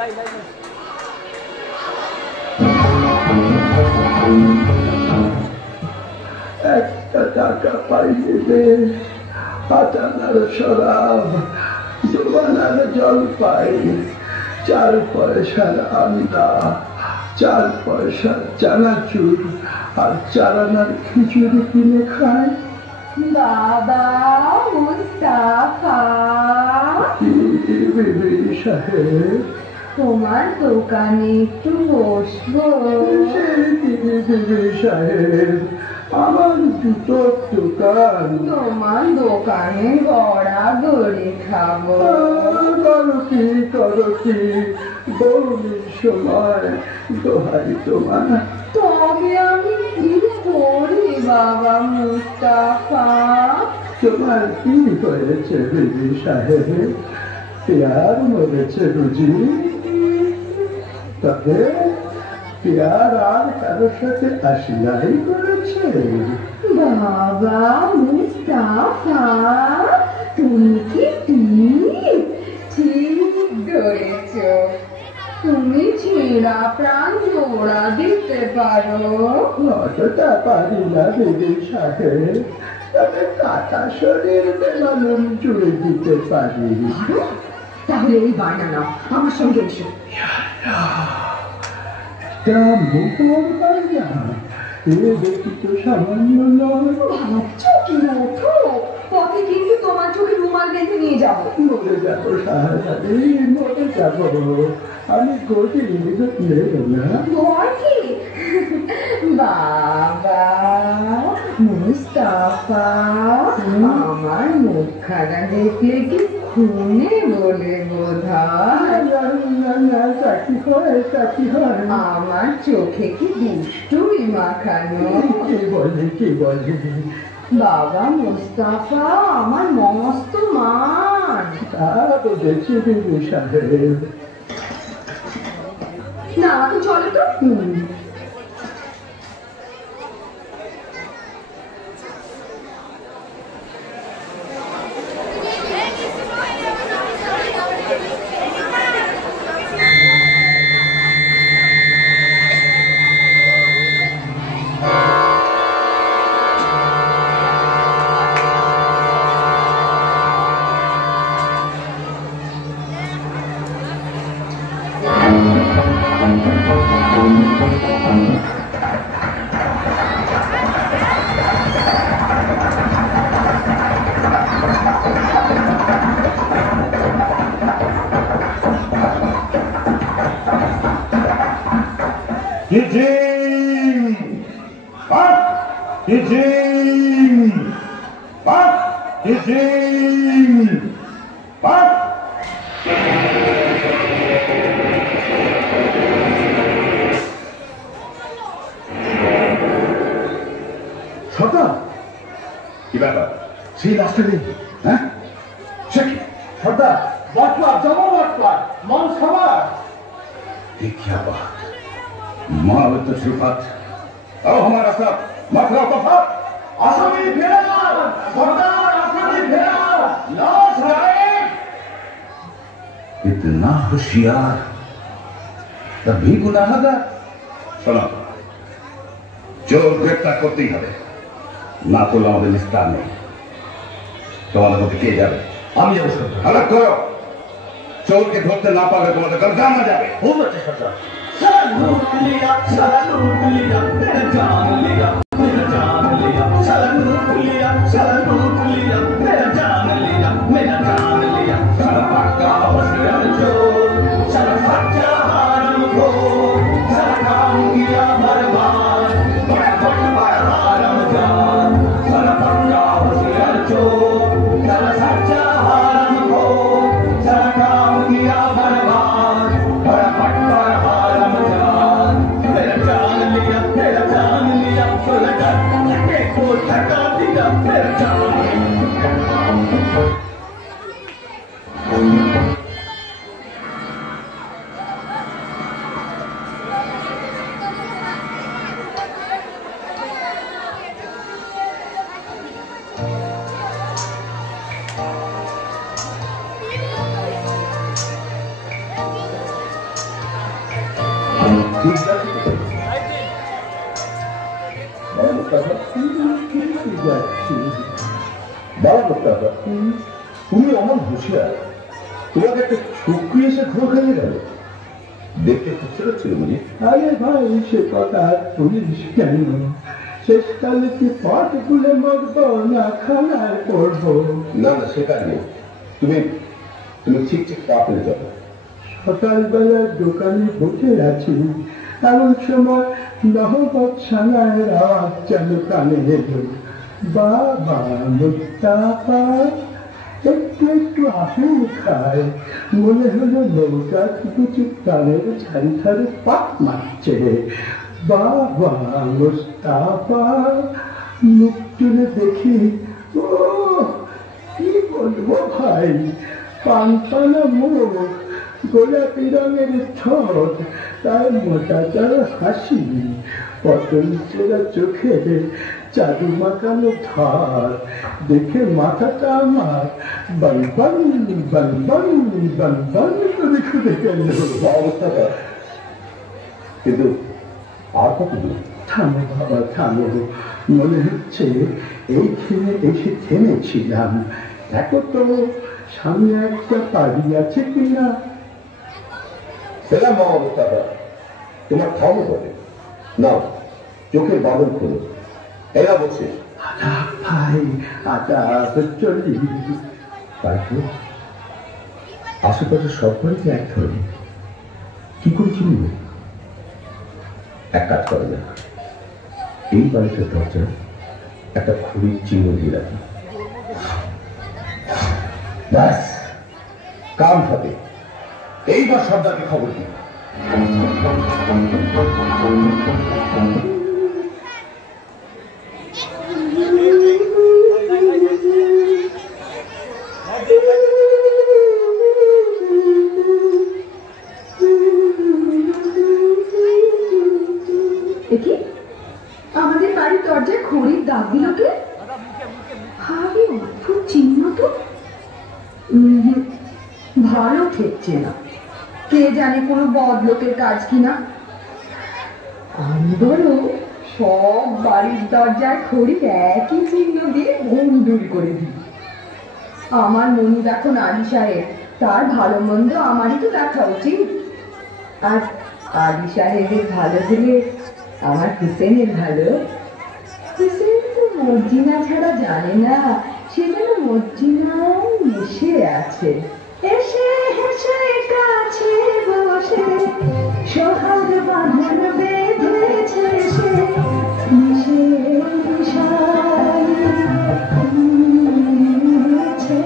একটা টাকা পাইলে পাতানার শরাব, দোবানার জলপাই, 4 পয়সার আন্দা, 4 পয়সার চানাচুর আর 4 আনার খিচুড়ি কিনে খায়। বাবা মুস্তাফা, বিবি সাহেব, তোমার দোকানে একটু বসবো? বিবি সাহেব, আমার জুতোর দোকান। তোমার দোকানে গড়া গড়ে খাবো। করো কি বৌনির সময়, দোহাই তোমার। তবে আমি কি করি বাবা মুস্তাফা? তোমার কি হয়েছে বিবি সাহেব? পেয়ার মরেছে বুঝি? তবে পেয়ার আর কারোর সাথে আসিলাই করেছে? বাবা মুস্তাফা, তুমি কি ঠিক ধরেছ। তুমি ছেঁড়া প্রাণ জোড়া দিতে পারো? অতটা পারি না বিবি সাহেব, তবে কাটা শরীর বেমালুম জুড়ে দিতে পারি। তাহলে এই বায়না নাও, আমার সঙ্গে এসো। মোটর বায়না এ দেখি তো সামান্য নয়। ভাবছো কি? ওঠো, পথে কিন্তু তোমার চোখে রুমাল বেঁধে নিয়ে যাবো। মরে যাবো সাহায্য, মরে যাবো। আমি গতি নেব না। ভয় কি? বাবা মুস্তাফা, আমার মুখখানা দেখলে কি খুনে বলে বোধহয়? কি হয়? আমার চোখে কি দুষ্টুমি মাখানো? কি বলে? বাবা মুস্তাফা আমার মস্ত মান। তা বুঝেছি বিবি সাহেব। না তো চলো তো। কি ব্যাপার? সেই লাস্টে নেই? হ্যাঁ, সে কি? সর্দার, বটলা জমা বটলা মান সবার। क्या बात, माल तशरीफात और हमारा सब मथुरा वफात। आसामी फेरा सरदार, आसामी फेरा लाश है। इतना होशियार तभी गुनाहगार। सुनो, चोर ग्रेप्तार करते ही হবে, না করলে আমাদের নিস্তার নেই। তোমাদের মধ্যে কে যাবে? আমি যাবো সরদার। হালাত করো, চোরকে ধরতে না পারলে তোমাদের গর্দানা যাবে। বুঝতে সরদার। সারা লুট লিয়া, সারা লুট লিয়া, মেরা জান লিয়া, মেরা জান লিয়া, সারা লুট লিয়া, সারা লুট লিয়া, মেরা জান লিয়া, মেরা জান লিয়া। সারা পাক্কা হোশিয়ার চোর, সারা সচ্চা হারাম খোর, সারা কাম কিয়া बर्बाद, बड़ा बड़ा हाराम जान। सारा पक्का होशियार चोर, सारा सच्चा हाराम खोर, सारा काम किया बर्बाद, बड़ा पक्का हाराम जान। मेरा जान लिया, मेरा जान लिया, मेरा जान लिया, को धक्का दिया, मेरा जान বাবা মোস্তাফা, তুমি অমন হুঁশিয়ার, তোমাকে একটা ছুকরি এসে ঘুরে খেয়ে গেল। দেখতে খুচরো ছিল বুঝি? আরে ভাই, সে কথা পুলিশ কেন? শেষকালে কি পথ খুলে মরবো না খানায় পড়বো? না না, সেটা নেই। তুমি তুমি ঠিক ঠিক পা ফেলে যাবে। সকালবেলা দোকানে বসে আছি, এমন সময় নহবত সানায়ের আওয়াজ যেন কানে এলো। বাবা মুস্তাফা একটু একটু আপেল খায়, মনে হলো নৌকা কিছু কানের ছাড়ি ছাড়ি পাক মারছে। বাবা মুস্তাফা মুখ তুলে দেখি, ও কি বলবো ভাই, পানপানা মুখ, গোলাপি রঙের ঠোঁট, তার মোটা চার হাসি, পটল চেরা চোখে চাদু মাখানো ধার, দেখে মাথাটা আমার বলবন বলবন বলবন করে খুঁজে গেল। অবস্থাটা কিন্তু আর কত দূর? থামো বাবা থামো, মনে হচ্ছে এইখানে এসে থেমেছিলাম। দেখো তো সামনে একটা বাড়ি আছে কিনা। সেলাম বাবা মোস্তাফা, তোমার থামো বলে নাও, চোখের বাদল খোলো। এরা বলছে আদাব ভাই, আদাব, চলি। তাই তো, আশেপাশে সব বাড়িতে এক ধরনের, কি করে চিনব? এক কাজ করা যাক, এই বাড়িটার দরজা একটা খুবই চিহ্ন দিয়ে রাখি। ব্যাস, কাম হবে। এইবার সর্দারকে খবর দিই। দেখি আমাদের বাড়ির দরজায় খড়ির দাগ দিল কে? ভারী অদ্ভুত চিহ্ন তো। ভালো ঠেকছে না, কে জানে কোনো বদলোকের কাজ কিনা। আমি বলো সব বাড়ির দরজায় খড়ি একই চিহ্ন দিয়ে বন্ধুর করে দিই। আমার মনু দেখো আলী সাহেব, তার ভালো মন্দ আমারই তো দেখা উচিত। আর আলী সাহেবের ভালো হলে আমার হুসেনের ভালো। হুসেন তো মর্জিনা ছাড়া জানে না, সে যেন মর্জিনায় মিশে আছে। এসে হেসে কাছে বসে সোহাগ বাঁধন বেঁধেছে সে, মিশে মিশাই মিছে।